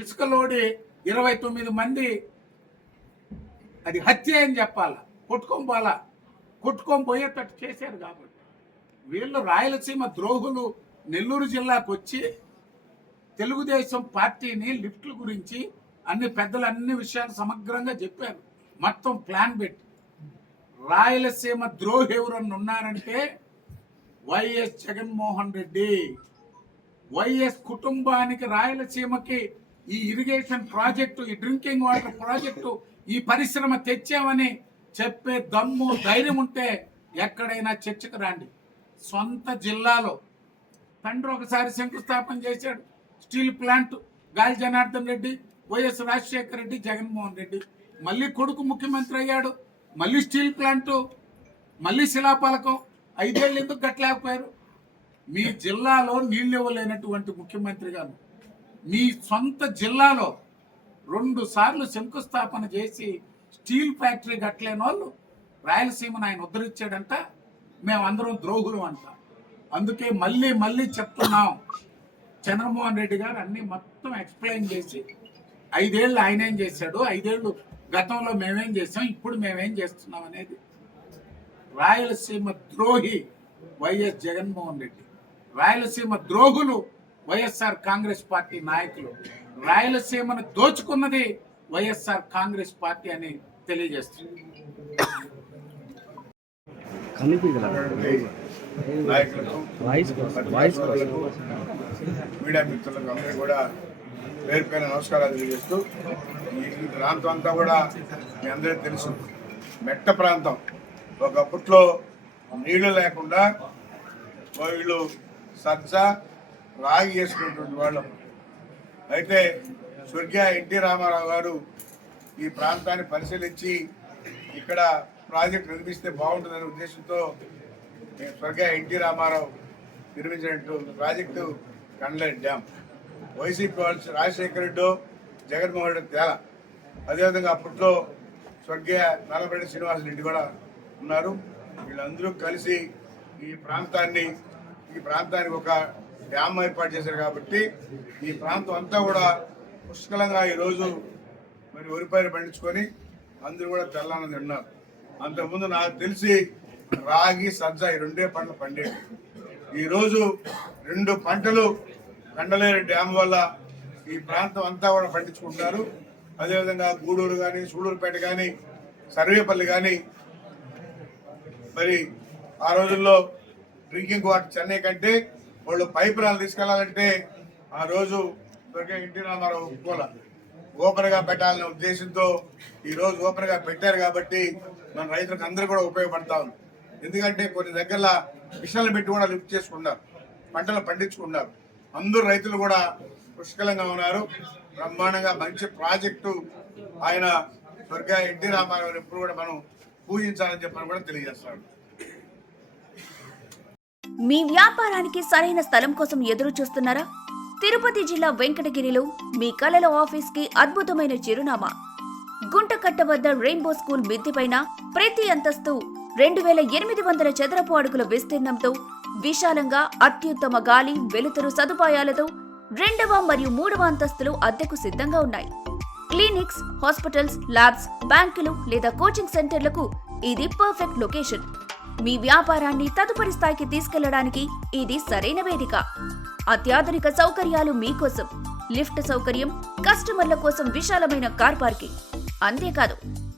ఇసుకలోడి 29 మంది, అది హత్య అని చెప్పాలా, కొట్టుకొని పోయేటట్టు చేశారు. కాబట్టి వీళ్ళు రాయలసీమ ద్రోహులు నెల్లూరు జిల్లాకు వచ్చి తెలుగుదేశం పార్టీని లిఫ్ట్ల గురించి అన్ని పెద్దలు అన్ని విషయాలు సమగ్రంగా చెప్పారు. మొత్తం ప్లాన్ పెట్టి రాయలసీమ ద్రోహి ఎవరన్నా ఉన్నారంటే వైఎస్ జగన్మోహన్ రెడ్డి. వైఎస్ కుటుంబానికి రాయలసీమకి ఈ ఇరిగేషన్ ప్రాజెక్టు, ఈ డ్రింకింగ్ వాటర్ ప్రాజెక్టు, ఈ పరిశ్రమ తెచ్చామని చెప్పే దమ్ము ధైర్యం ఉంటే ఎక్కడైనా చర్చకు రండి. సొంత జిల్లాలో తండ్రి ఒకసారి శంకుస్థాపన చేశాడు స్టీల్ ప్లాంట్, గాలి జనార్దన్ రెడ్డి, వైఎస్ రాజశేఖర రెడ్డి, జగన్మోహన్ రెడ్డి. మళ్ళీ కొడుకు ముఖ్యమంత్రి అయ్యాడు, మళ్ళీ స్టీల్ ప్లాంటు, మళ్ళీ శిలాపలకం. 5 ఏళ్ళు ఎందుకు కట్టలేకపోయారు? మీ జిల్లాలో నీళ్ళు ఇవ్వలేనటువంటి ముఖ్యమంత్రి గారు మీ సొంత జిల్లాలో 2 సార్లు శంకుస్థాపన చేసి స్టీల్ ఫ్యాక్టరీ కట్టలేని వాళ్ళు రాయలసీమను ఆయన ఉద్ధరించాడంట. మేమందరం ద్రోహులు అంట. అందుకే మళ్ళీ చెప్తున్నాం, చంద్రమోహన్ రెడ్డి గారు అన్ని మొత్తం ఎక్స్ప్లెయిన్ చేసి 5 ఏళ్ళు ఆయన ఏం చేశాడు, 5 ఏళ్ళు గతంలో మేమేం చేసాం, ఇప్పుడు మేమేం చేస్తున్నాం అనేది. రాయలసీమ ద్రోహి వైఎస్ జగన్మోహన్ రెడ్డి, రాయలసీమ ద్రోహులు వైఎస్ఆర్ కాంగ్రెస్ పార్టీ నాయకులు, రాయలసీమను దోచుకున్నది వైఎస్ఆర్ కాంగ్రెస్ పార్టీ అని తెలియజేస్తుంది. మీడియా మిత్రులకు అందరూ కూడా పేరు పైన నమస్కారాలు తెలియజేస్తూ, ఈ ప్రాంతం అంతా కూడా మీ అందరికీ తెలుసు, మెట్ట ప్రాంతం. ఒకప్పట్లో నీళ్లు లేకుండా వీళ్ళు సజ్జ రాగి వేసుకున్నటువంటి వాళ్ళు. అయితే స్వర్గీయ ఎన్టీ రామారావు గారు ఈ ప్రాంతాన్ని పరిశీలించి ఇక్కడ ప్రాజెక్టు నిర్మిస్తే బాగుంటుందనే ఉద్దేశంతో స్వర్గీయ ఎన్టీ రామారావు నిర్మించినట్టు ప్రాజెక్టు కండ్లేరు డ్యామ్. వైసీపీ వాళ్ళు రాజశేఖర రెడ్డి, జగన్మోహన్ రెడ్డి తేలా. అదేవిధంగా అప్పట్లో స్వర్గీయ నల్లబరెడ్డి శ్రీనివాసరెడ్డి కూడా ఉన్నారు. వీళ్ళందరూ కలిసి ఈ ప్రాంతానికి ఒక డ్యామ్ ఏర్పాటు చేశారు. కాబట్టి ఈ ప్రాంతం అంతా కూడా పుష్కలంగా ఈరోజు మరి వరిపైరు పండించుకొని అందరూ కూడా తెల్లానని తిన్నారు. అంతకుముందు నాకు తెలిసి రాగి, సజ్జ ఈ 2 పంటలు పండేవి. ఈరోజు 2 పంటలు కండలేరు డ్యామ్ వల్ల ఈ ప్రాంతం అంతా కూడా పండించుకుంటున్నారు. అదేవిధంగా గూడూరు కానీ, సూళ్ళూరుపేట కానీ, సర్వేపల్లి కానీ, మరి ఆ రోజుల్లో డ్రింకింగ్ వాటర్ చెన్నై కంటే వాళ్ళు పైపు రాళ్ళు తీసుకెళ్లాలంటే ఆ రోజు ఎన్టీ రామారావు ఒప్పుకోలే. ఓపెన్గా పెట్టాలనే ఉద్దేశంతో ఈరోజు ఓపెన్గా పెట్టారు. కాబట్టి మన రైతులకు అందరూ కూడా ఉపయోగపడతా ఉంది. ఎందుకంటే కొన్ని దగ్గర మిషన్లు పెట్టి కూడా లిఫ్ట్ చేసుకున్నారు, పంటలు పండించుకున్నారు. అందరూ రైతులు కూడా పుష్కలంగా ఉన్నారు. బ్రహ్మాండంగా మంచి ప్రాజెక్టు ఆయన స్వర్గీయ ఎన్టీ రామారావు ఎప్పుడు కూడా మనం పూజించాలని చెప్పని కూడా తెలియజేస్తాడు. మీ వ్యాపారానికి సరైన స్థలం కోసం ఎదురు చూస్తున్నారా? తిరుపతి జిల్లా వెంకటగిరిలో మీ కళల ఆఫీస్ కి అద్భుతమైన చిరునామా. గుంటకట్ట వద్ద రెయిన్బో స్కూల్ మిద్దెపైన ప్రతి అంతస్తు 2800 చదరపు అడుగుల విస్తీర్ణంతో విశాలంగా అత్యుత్తమ గాలి, వెలుతురు సదుపాయాలతో 2వ మరియు 3వ అంతస్తులు అద్దెకు సిద్ధంగా ఉన్నాయి. క్లినిక్స్, హాస్పిటల్స్, ల్యాబ్స్, బ్యాంకులు లేదా కోచింగ్ సెంటర్లకు ఇది పర్ఫెక్ట్ లొకేషన్. మీ వ్యాపారాన్ని తదుపరి స్థాయికి తీసుకెళ్లడానికి ఇది సరైన వేదిక. అత్యాధునిక సౌకర్యాలు మీకోసం, లిఫ్ట్ సౌకర్యం, కస్టమర్ల కోసం విశాలమైన కార్ పార్కింగ్. అంతేకాదు,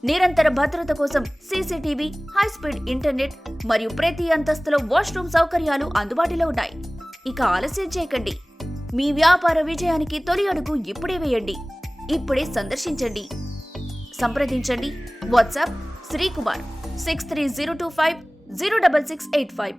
నిరంతర భద్రత కోసం సీసీటీవీ, హై స్పీడ్ ఇంటర్నెట్ మరియు ప్రతి అంతస్తులో వాష్రూమ్ సౌకర్యాలు అందుబాటులో ఉన్నాయి. ఇక ఆలస్యం చేయకండి. మీ వ్యాపార విజయానికి తొలి అడుగు ఇప్పుడే వేయండి. ఇప్పుడే సందర్శించండి. సంప్రదించండి. వాట్సాప్ శ్రీకుమార్ 63025 06685.